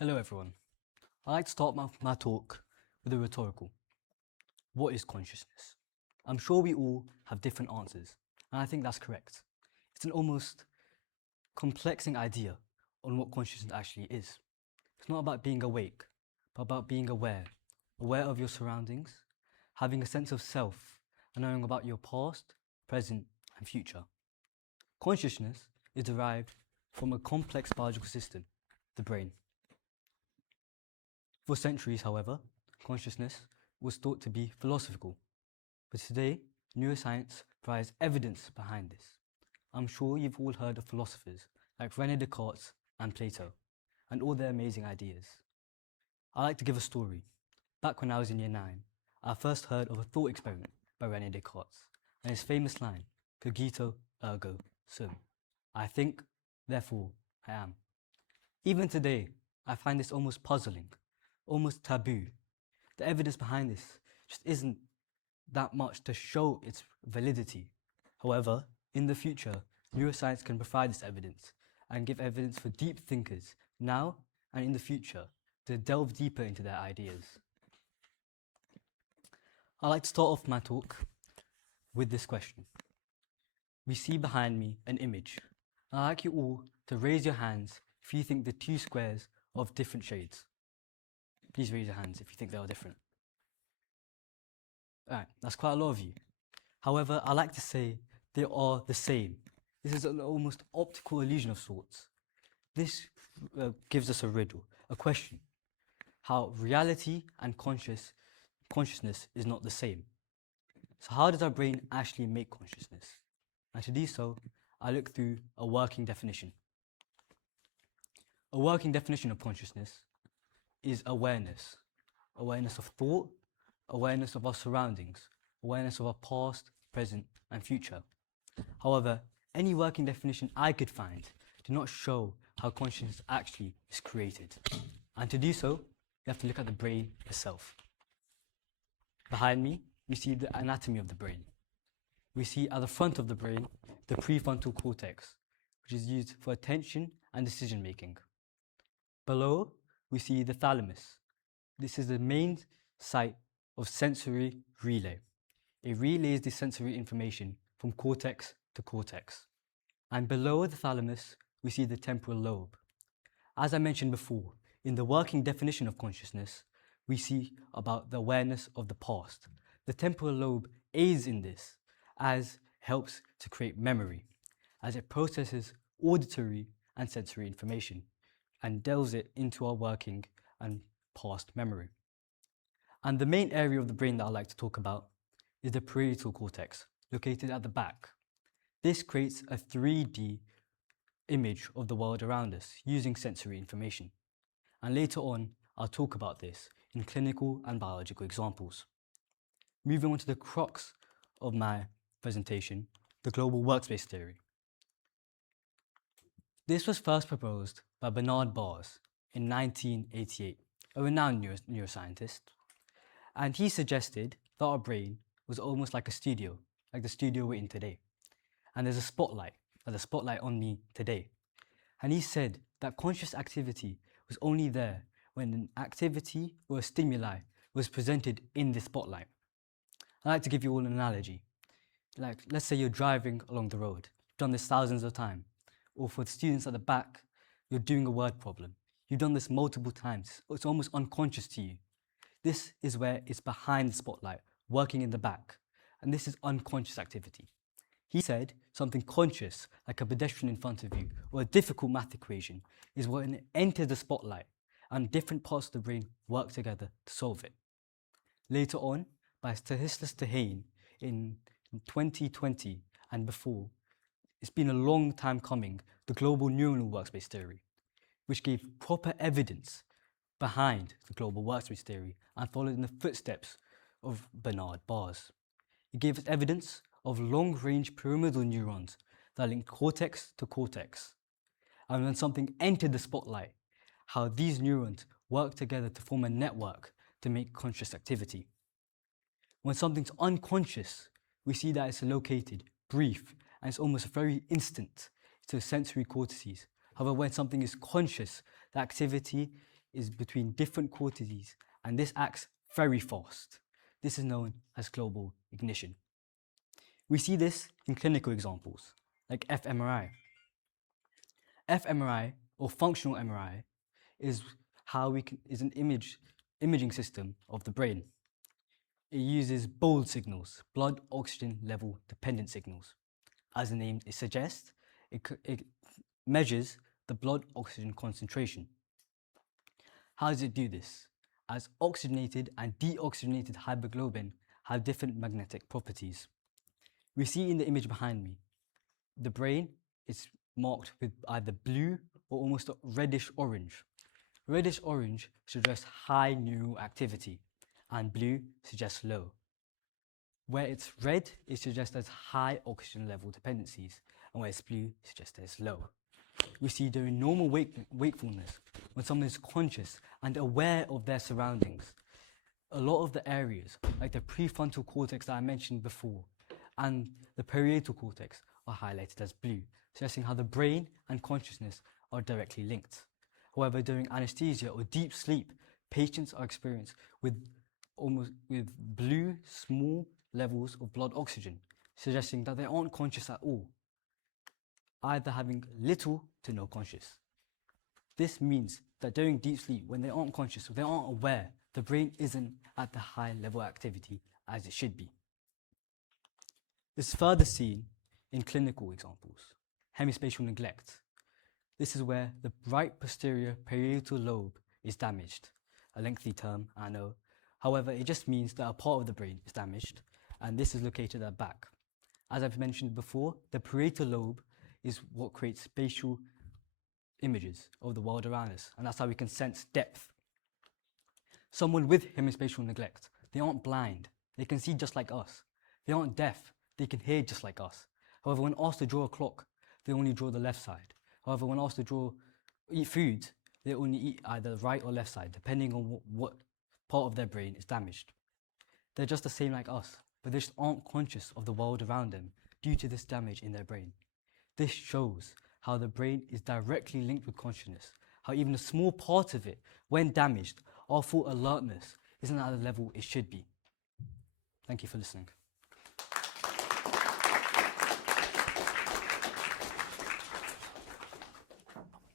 Hello everyone. I'd like to start my talk with a rhetorical. What is consciousness? I'm sure we all have different answers, and I think that's correct. It's an almost complexing idea on what consciousness actually is. It's not about being awake, but about being aware of your surroundings, having a sense of self, and knowing about your past, present, and future. Consciousness is derived from a complex biological system, the brain. For centuries, however, consciousness was thought to be philosophical. But today, neuroscience provides evidence behind this. I'm sure you've all heard of philosophers like René Descartes and Plato, and all their amazing ideas. I like to give a story. Back when I was in year 9, I first heard of a thought experiment by René Descartes, and his famous line, cogito ergo sum. I think, therefore I am. Even today, I find this almost puzzling, almost taboo. The evidence behind this just isn't that much to show its validity. However, in the future, neuroscience can provide this evidence and give evidence for deep thinkers now and in the future to delve deeper into their ideas. I'd like to start off my talk with this question. We see behind me an image. I'd like you all to raise your hands if you think the two squares are of different shades. Please raise your hands if you think they are different. Alright, that's quite a lot of you. However, I like to say they are the same. This is an almost optical illusion of sorts. This gives us a riddle, a question. How reality and consciousness is not the same. So how does our brain actually make consciousness? And to do so, I look through a working definition. A working definition of consciousness is awareness. Awareness of thought, awareness of our surroundings, awareness of our past, present, and future. However, any working definition I could find do not show how consciousness actually is created. And to do so, you have to look at the brain itself. Behind me, we see the anatomy of the brain. We see at the front of the brain, the prefrontal cortex, which is used for attention and decision making. Below, we see the thalamus. This is the main site of sensory relay. It relays the sensory information from cortex to cortex. And below the thalamus, we see the temporal lobe. As I mentioned before, in the working definition of consciousness, we see about the awareness of the past. The temporal lobe aids in this as helps to create memory, as it processes auditory and sensory information and delves it into our working and past memory. And the main area of the brain that I like to talk about is the parietal cortex, located at the back. This creates a 3D image of the world around us using sensory information. And later on, I'll talk about this in clinical and biological examples. Moving on to the crux of my presentation, the global workspace theory. This was first proposed by Bernard Baars in 1988, a renowned neuroscientist, and he suggested that our brain was almost like a studio, like the studio we're in today. And there's a spotlight on me today. And he said that conscious activity was only there when an activity or a stimuli was presented in the spotlight. I like to give you all an analogy. Like, let's say you're driving along the road. You've done this thousands of times. Or for the students at the back, you're doing a word problem. You've done this multiple times. It's almost unconscious to you. This is where it's behind the spotlight, working in the back. And this is unconscious activity. He said something conscious, like a pedestrian in front of you, or a difficult math equation, is when it enters the spotlight and different parts of the brain work together to solve it. Later on, by Taaheeb in 2020 and before, it's been a long time coming, the global neuronal workspace theory, which gave proper evidence behind the global workspace theory and followed in the footsteps of Bernard Baars. It gave us evidence of long-range pyramidal neurons that link cortex to cortex. And when something entered the spotlight, how these neurons work together to form a network to make conscious activity. When something's unconscious, we see that it's located, brief, and it's almost very instant to sensory cortices. However, when something is conscious, the activity is between different cortices, and this acts very fast. This is known as global ignition. We see this in clinical examples, like fMRI. fMRI, or functional MRI, is an imaging system of the brain. It uses BOLD signals, blood oxygen level dependent signals. As the name suggests, it measures the blood oxygen concentration. How does it do this? As oxygenated and deoxygenated hemoglobin have different magnetic properties. We see in the image behind me, the brain is marked with either blue or almost a reddish orange. Reddish orange suggests high neural activity, and blue suggests low. Where it's red, it suggests there's high oxygen level dependencies, and where it's blue, it suggests there's low. We see during normal wakefulness, when someone is conscious and aware of their surroundings, a lot of the areas, like the prefrontal cortex that I mentioned before, and the parietal cortex are highlighted as blue, suggesting how the brain and consciousness are directly linked. However, during anesthesia or deep sleep, patients are experienced with blue, small levels of blood oxygen, suggesting that they aren't conscious at all, either having little to no conscious. This means that during deep sleep, when they aren't conscious, they aren't aware, the brain isn't at the high level activity as it should be. This is further seen in clinical examples. Hemispatial neglect. This is where the right posterior parietal lobe is damaged. A lengthy term, I know. However, it just means that a part of the brain is damaged, and this is located at the back. As I've mentioned before, the parietal lobe is what creates spatial images of the world around us, and that's how we can sense depth. Someone with hemispatial neglect, they aren't blind, they can see just like us. They aren't deaf, they can hear just like us. However, when asked to draw a clock, they only draw the left side. However, when asked to eat food, they only eat either right or left side, depending on what part of their brain is damaged. They're just the same like us, but they just aren't conscious of the world around them due to this damage in their brain. This shows how the brain is directly linked with consciousness, how even a small part of it, when damaged, our full alertness isn't at the level it should be. Thank you for listening.